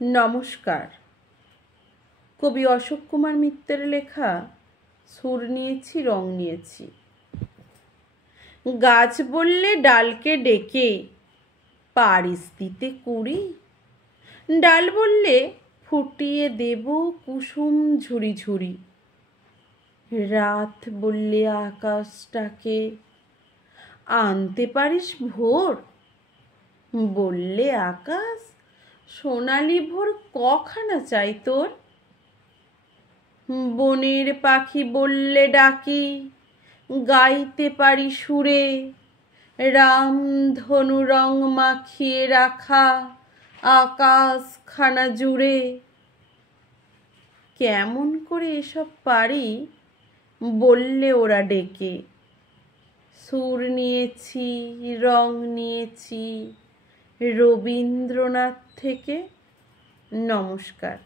নমস্কার। কবি অশোক কুমার মিত্রের লেখা সুর নিয়েছি রং নিয়েছি। গাছ বললে ডালকে ডেকে পারিস দিতে কুড়ি, ডাল বললে ফুটিয়ে দেব কুসুম ঝুড়ি ঝুড়ি। রাত বললে আকাশটাকে আনতে পারিস ভোর, বললে আকাশ সোনালি ভোর কখানা চাই তোর। বনের পাখি বললে ডাকি গাইতে পারি সুরে, রামধনু রং মাখিয়ে রাখা আকাশখানা জুড়ে। কেমন করে এসব পারি বললে ওরা ডেকে, সুর নিয়েছি রং নিয়েছি রবীন্দ্রনাথ থেকে। নমস্কার।